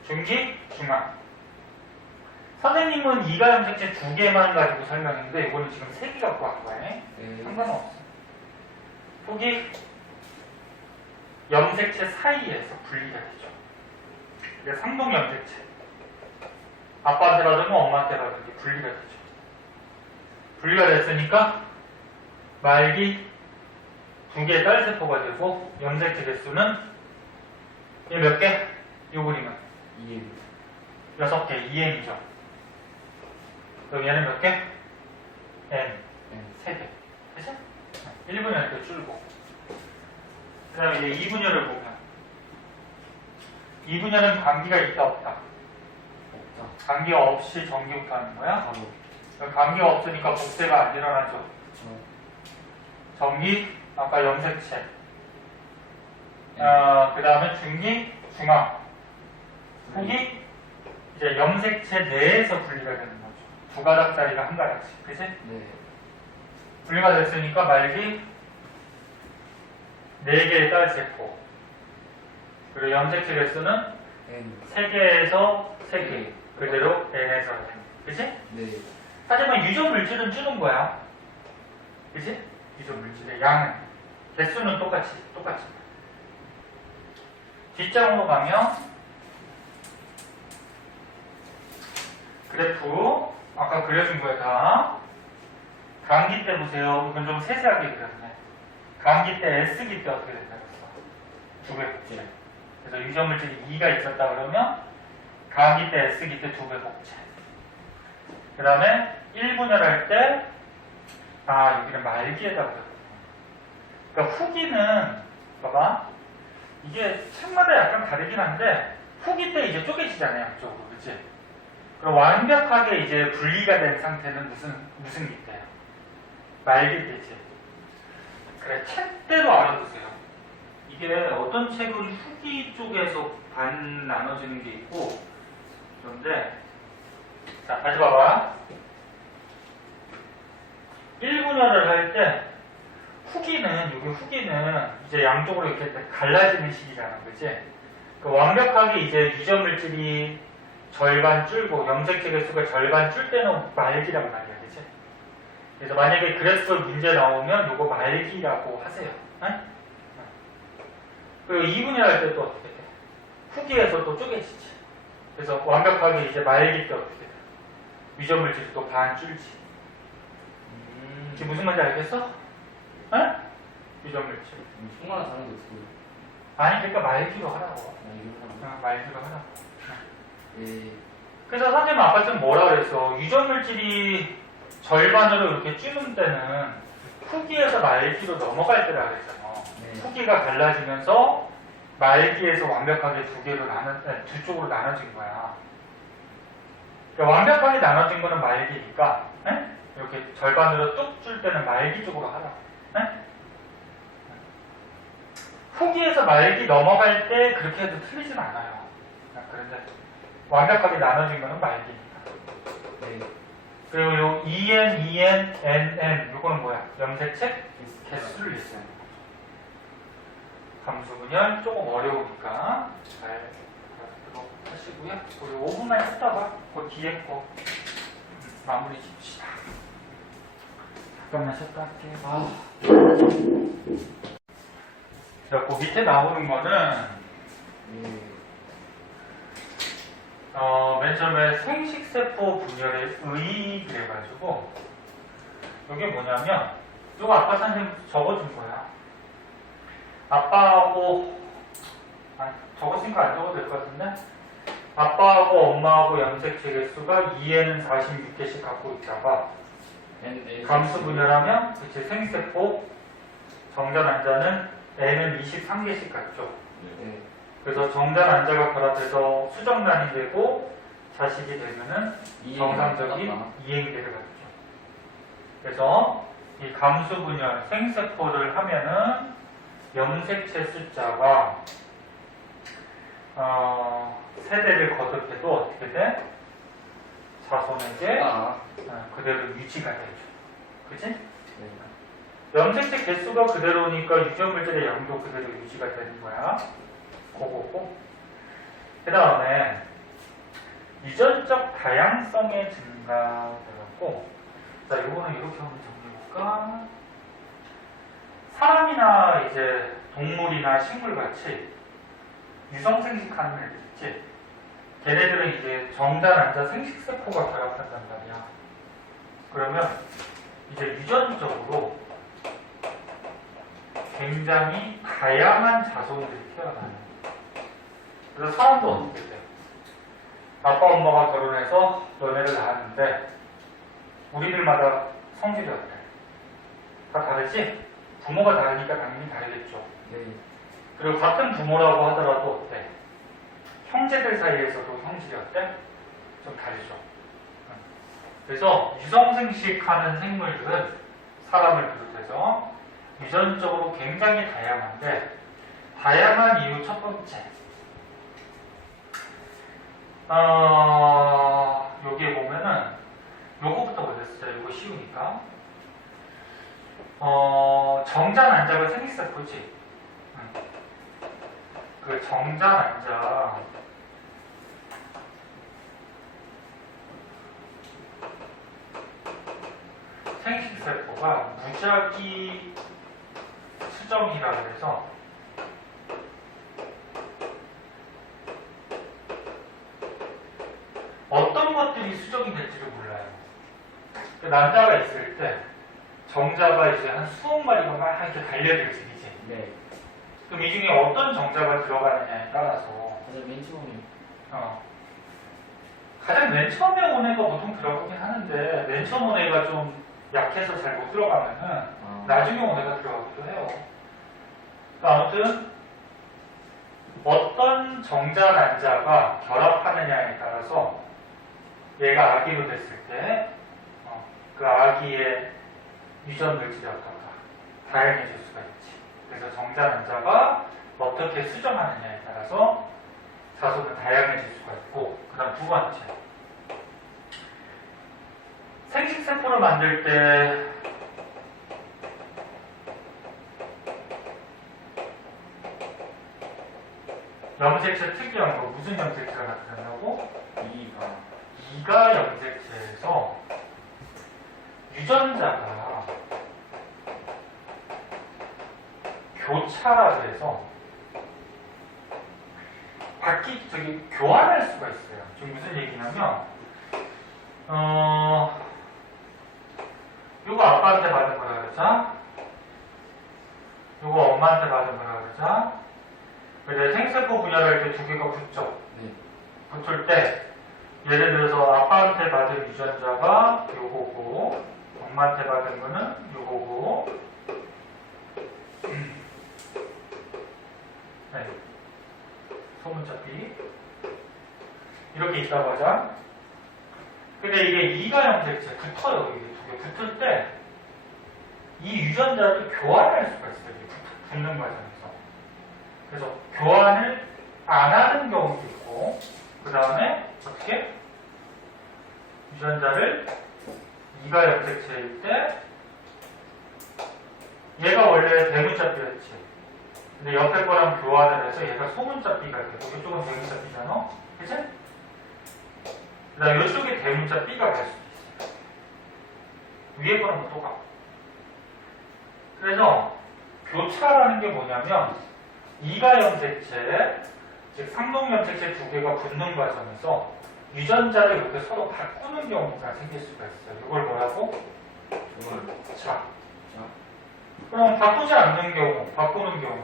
중기, 중앙. 선생님은 이가 염색체 2개만 가지고 설명했는데 이거는 지금 3개 갖고 한 거예요. 상관없어. 후기, 염색체 사이에서 분리가 되죠. 이게 상동 염색체. 아빠한테 받은 거 엄마한테 받은 게 분리가 되죠. 분리가 됐으니까 말기 2개의 딸세포가 되고 염색체 개수는 이게 몇 개? 요 그림은 6개, 2n이죠. 그럼 얘는 몇 개? n. 3개. 그치? 1분열 때 줄고. 그 다음에 이제 2분열을 보면 2분열은 감기가 있다 없다? 감기가 없이 전기부터 하는 거야? 그럼 감기가 없으니까 복제가 안 일어나죠. 전기, 아까 염색체. 그 다음에 중기, 중앙. 후기, 이제 염색체 내에서 분리가 되는 거죠. 두 가닥짜리가 한 가닥씩. 그치? 네. 분리가 됐으니까 말기 4개의 딸세포. 그리고 염색체 개수는 N. 3개에서 3개. 그대로 N에서 N. 그치? 네. 하지만 유전 물질은 주는 거야. 그치? 유전 물질의 양은. 개수는 똑같이. 뒷장으로 가면, 그래프, 아까 그려준 거야, 다. 감기 때 보세요. 이건 좀 세세하게 그렸네. 감기 때 S기 때 어떻게 된다 그랬어? 두 배 복제. 그래서 유전 물질이 2가 있었다 그러면, 감기 때 S기 때 두 배 복제. 그 다음에 1분열할 때, 여기는 말기에다 그렸구나. 그러니까 후기는, 봐봐. 이게 책마다 약간 다르긴 한데, 후기 때 이제 쪼개지잖아요, 양쪽으로. 그치? 그럼 완벽하게 이제 분리가 된 상태는 무슨 기 때예요? 말기 때지. 그래, 책대로 알아두세요. 이게 어떤 책은 후기 쪽에서 반 나눠지는 게 있고, 그런데, 자, 다시 봐봐. 1분열을 할 때, 후기는 이제 양쪽으로 이렇게 갈라지는 시기잖아, 그치? 그 완벽하게 이제 유전 물질이 절반 줄고 염색체 개수가 절반 줄 때는 말기란 말이야, 그치? 그래서 만약에 그래프 문제 나오면 요거 말기라고 하세요. 응? 그리고 2분열 할 때 또 어떻게 돼? 후기에서 또 쪼개지지. 그래서 완벽하게 이제 말기 때 어떻게 돼? 유전 물질이 또 반 줄지. 이게 무슨 말인지 알겠어? 응? 유전 물질. 속마다 다른 게 없어요. 아니, 그러니까 말기로 하라고. 이거 말기로 하라고. 예. 그래서 선생님 아까 좀 뭐라 그랬어? 유전 물질이 절반으로 이렇게 줄는 때는 후기에서 말기로 넘어갈 때라 그랬잖아. 네. 후기가 갈라지면서 말기에서 완벽하게 두 쪽으로 나눠진 거야. 그러니까 완벽하게 나눠진 거는 말기니까, 에? 이렇게 절반으로 뚝 줄 때는 말기 쪽으로 하라고. 에? 후기에서 말기 넘어갈 때 그렇게 해도 틀리진 않아요. 그런데 완벽하게 나눠진 거는 말기니까. 네. 그리고 요 EN, NN 요거는 뭐야? 염색체 개수를 얘기하는 거죠. 감수 분열 조금 어려우니까 잘 알아듣도록 하시고요. 우리 5분만 했다가 그 뒤에 거 마무리 짓시다. 잠깐만 쉬었다 할게요. 자, 그 밑에 나오는 거는 예. 맨 처음에 생식세포 분열의 의 그래가지고 이게 뭐냐면 이거 아까 선생님 적어준 거야. 아빠하고 적었으니까 안 적어도 될 것 같은데 아빠하고 엄마하고 염색체 개수가 2에는 46개씩 갖고 있다가 감수 분열하면 그치 생세포 정자 난자는 N은 23개씩 갖죠. 네. 그래서 정자 난자가 결합해서 수정란이 되고 자식이 되면은 정상적인 이행대를 갖죠. 그래서 이 감수 분열 생세포를 하면은 염색체 숫자가 세대를 거듭해도 어떻게 돼? 자손에게 그대로 유지가 되죠. 그치? 네. 염색체 개수가 그대로니까 유전 물질의 양도 그대로 유지가 되는 거야. 그거고. 그 다음에 유전적 다양성의 증가 되었고, 자, 이거는 이렇게 한번 정리해볼까? 사람이나 이제 동물이나 식물 같이 유성 생식하는 애들 있지? 걔네들은 이제 정자, 난자, 생식세포가 결합한단 말이야. 그러면 이제 유전적으로 굉장히 다양한 자손들이 태어나요. 그래서 사람도 어떻게 돼요? 아빠, 엄마가 결혼해서 너네를 낳았는데 우리들마다 성질이 어때? 다 다르지? 부모가 다르니까 당연히 다르겠죠. 네. 그리고 같은 부모라고 하더라도 어때? 형제들 사이에서도 성질이 어때? 좀 다르죠. 그래서 유성생식하는 생물들은 사람을 비롯해서 유전적으로 굉장히 다양한데, 다양한 이유 첫 번째. 여기에 보면은, 요거부터 보셨어요. 요거 쉬우니까. 정자 난자가 생기세포지. 그 정자 난자. 생식세포가 무작위 수정이라고 해서 어떤 것들이 수정이 될지를 몰라요. 그 난자가 있을 때 정자가 이제 한 수억 마리가 막 이렇게 달려들지, 이제. 네. 그럼 이 중에 어떤 정자가 들어가느냐에 따라서 가장 맨 처음에. 가장 맨 처음에 온 애가 보통 들어가긴 하는데 맨 처음 온 애가 좀 약해서 잘 못 들어가면은 나중에 온 애가 들어가기도 해요. 그러니까 아무튼 어떤 정자 난자가 결합하느냐에 따라서 얘가 아기로 됐을 때 그 아기의 유전 물질이 어떨까 다양해질 수가 있지. 그래서 정자 난자가 어떻게 수정하느냐에 따라서 자손은 다양해질 수가 있고, 그 다음 두 번째, 생식세포를 만들 때 염색체 특이한 거 무슨 염색체가 나타나냐고? 이가 염색체에서 유전자가 교차가 돼서 교환할 수가 있어요. 지금 무슨 얘기냐면, 요거 아빠한테 받은 거라 그러자, 요거 엄마한테 받은 거라 그러자, 근데 생세포 분열할 때 두 개가 붙죠. 네. 붙을 때, 예를 들어서 아빠한테 받은 유전자가 요거고, 엄마한테 받은 거는 요거고, 네. 소문잡기. 이렇게 있다고 하자. 근데 이게 이가 염색체 붙어요. 이게 두 개 붙을 때, 이 유전자를 교환할 수가 있어요. 이게 붙는 과정에서. 그래서 교환을 안 하는 경우도 있고, 그 다음에 어떻게? 유전자를 이가 염색체일 때, 얘가 원래 대문자삐였지. 근데 옆에 거랑 교환을 해서 얘가 소문자삐가 되고, 이쪽은 대문자삐잖아? 그치? 그 다음에 이쪽에 대문자삐가 될 수도 있어요. 위에 거는 똑같고. 그래서 교차라는 게 뭐냐면, 이가 염색체, 즉 상동 염색체 두 개가 붙는 과정에서 유전자를 이렇게 서로 바꾸는 경우가 생길 수가 있어요. 이걸 뭐라고? 자. 그럼 바꾸지 않는 경우, 바꾸는 경우.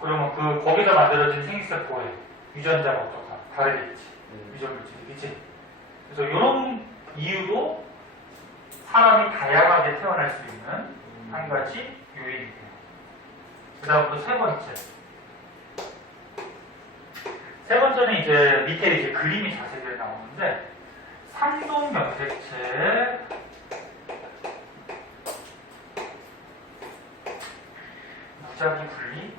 그러면 거기서 만들어진 생식세포의 유전자가 어떨까? 다르겠지. 유전 물질이, 그치? 그래서 이런 이유로 사람이 다양하게 태어날 수 있는 한 가지 요인이고요. 그 다음으로 세 번째. 세 번째는 이제 밑에 이제 그림이 자세하게 나오는데, 상동 염색체 무작위 분리.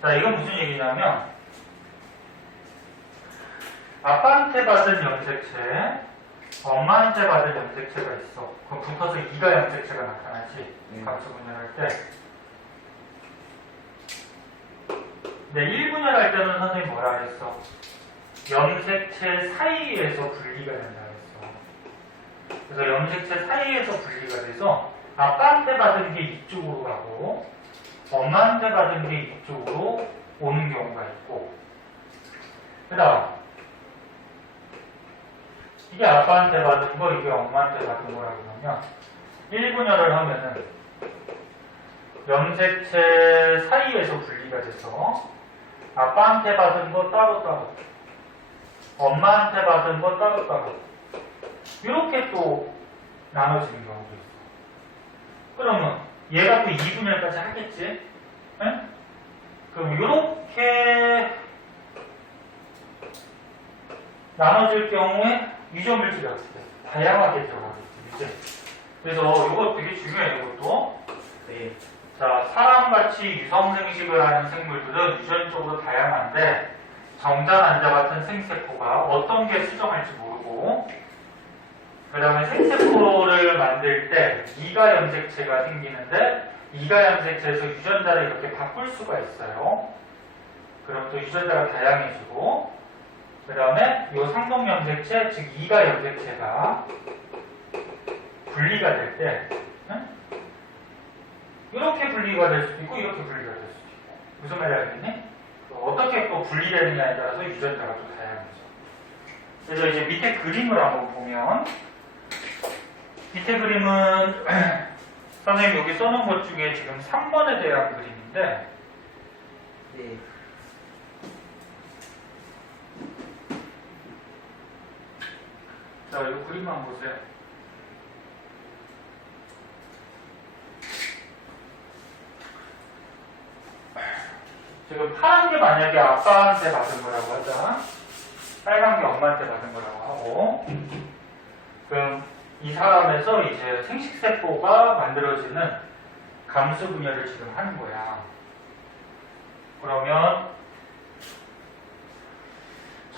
자, 이건 무슨 얘기냐면, 아빠한테 받은 염색체, 엄마한테 받은 염색체가 있어. 그럼 붙어서 이가 염색체가 나타나지. 감수 분열할 때. 근데 1분열할 때는 선생님이 뭐라 그랬어? 염색체 사이에서 분리가 된다 그랬어. 그래서 염색체 사이에서 분리가 돼서 아빠한테 받은 게 이쪽으로 가고 엄마한테 받은 게 이쪽으로 오는 경우가 있고, 그 다음 이게 아빠한테 받은 거, 이게 엄마한테 받은 거라고 그러면 1분열을 하면은 염색체 사이에서 분리가 돼서 아빠한테 받은 거 따로따로, 엄마한테 받은 거 따로따로 이렇게 또 나눠지는 경우도 있어. 그러면 얘가 또 2분열까지 하겠지? 응? 그럼 이렇게 나눠질 경우에 유전 물질이 어떻게 다양하게 들어가겠지, 그치? 그래서 이거 되게 중요해요, 이것도. 네. 자, 사람같이 유성생식을 하는 생물들은 유전적으로 다양한데 정자난자 같은 생세포가 어떤 게 수정할지 모르고, 그 다음에 생세포를 만들 때 이가 염색체가 생기는데 이가 염색체에서 유전자를 이렇게 바꿀 수가 있어요. 그럼 또 유전자가 다양해지고, 그 다음에 이 상동 염색체, 즉 이가 염색체가 분리가 될 때, 이렇게 분리가 될 수도 있고 이렇게 분리가 될 수도 있고. 무슨 말인지 알겠니? 어떻게 또 분리되느냐에 따라서 유전자가 또 다양해져. 그래서 이제 밑에 그림을 한번 보면, 밑에 그림은 선생님 여기 써놓은 것 중에 지금 3번에 대한 그림인데, 네. 자, 이 그림 한번 보세요. 지금 파란 게 만약에 아빠한테 받은 거라고 하자. 빨간 게 엄마한테 받은 거라고 하고. 그럼 이 사람에서 이제 생식세포가 만들어지는 감수 분열을 지금 하는 거야. 그러면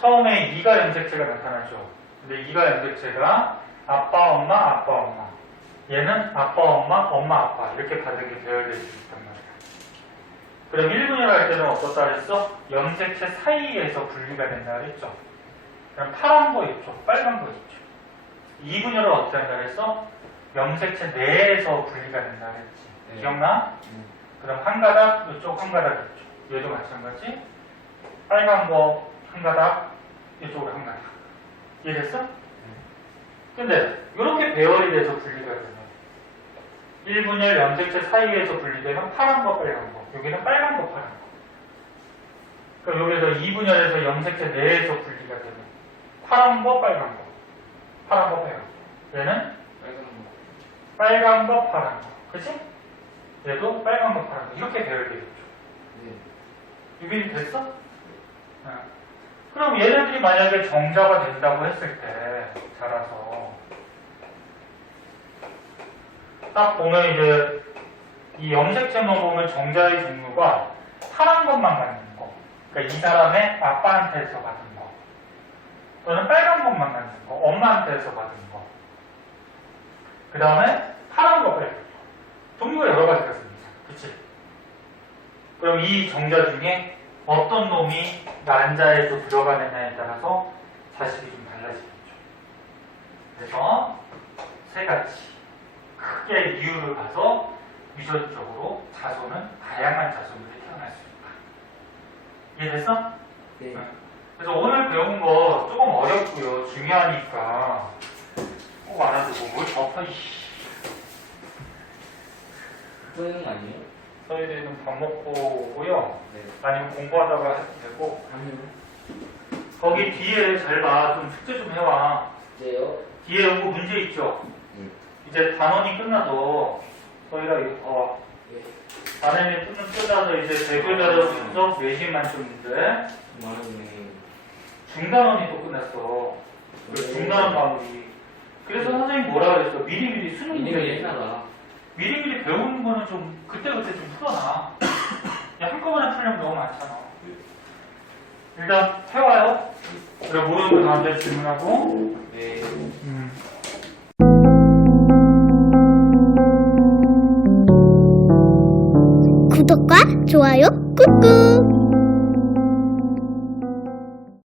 처음에 이가 염색체가 나타나죠. 근데 이가 염색체가 아빠, 엄마, 아빠, 엄마. 얘는 아빠, 엄마, 엄마, 아빠. 이렇게 다르게 배열될 수 있단 말이야. 그럼 1분열 할 때는 어떻다 그랬어? 염색체 사이에서 분리가 된다 그랬죠. 그럼 파란 거 있죠. 빨간 거 있죠. 2분열은 어떻게 한다 그랬어? 염색체 내에서 분리가 된다 그랬지. 네. 기억나? 그럼 한 가닥, 이쪽 한 가닥 있죠. 얘도 마찬가지. 빨간 거 한 가닥, 이쪽으로 한 가닥. 이해됐어? 근데 이렇게 배열이 돼서 분리가 되면 1분열 염색체 사이에서 분리되면 파란 거, 빨간 거. 여기는 빨간 거, 파란 거. 그럼 여기서 2분열에서 염색체 내에서 분리가 되면 파란 거, 빨간 거. 파란 거, 빨간 거. 얘는 빨간 거, 파란 거. 그치? 얘도 빨간 거, 파란 거. 이렇게 배열되겠죠. 네. 유빈이 됐어? 그럼 얘네들이 만약에 정자가 된다고 했을 때, 자라서, 딱 보면 이제, 이 염색체만 보면 정자의 종류가 파란 것만 갖는 거. 그러니까 이 사람의 아빠한테서 받은 거. 또는 빨간 것만 갖는 거. 엄마한테서 받은 거. 그 다음에 파란 거, 빨간 거. 종류가 여러 가지가 있습니다. 그치? 그럼 이 정자 중에 어떤 놈이 난자에 또 들어가느냐에 따라서 자식이 좀 달라지겠죠. 그래서 세 가지 크게 이유를 봐서 유전적으로 자손은 다양한 자손들이 태어날 수 있다. 이해됐어? 네. 그래서 오늘 배운 거 조금 어렵고요. 중요하니까 꼭 알아두고 뭘 덮어 이씨. 보이는 거 아니에요? 저희들은 밥 먹고 오고요. 네. 아니면 공부하다가 해도 되고. 아니요. 거기 뒤에 잘 봐. 좀 숙제 좀 해와. 이제요? 뒤에 요거 문제 있죠? 이제 단원이 끝나서 저희가 이거 네. 단원이 끝나서 이제 대교자료 분석 내신 만점 문제 말하네. 중단원이 또 끝났어. 그 중단원 마무리. 그래서 선생님 뭐라 그랬어? 미리미리 수능 이님이 문제 옛날아. 미리미리 배우는 거는 좀 그때그때 좀 풀어놔. 그냥 한꺼번에 풀려면 너무 많잖아. 일단 해와요. 그리고 모르는 거 다음에 질문하고. 네. 구독과 좋아요 꾹꾹.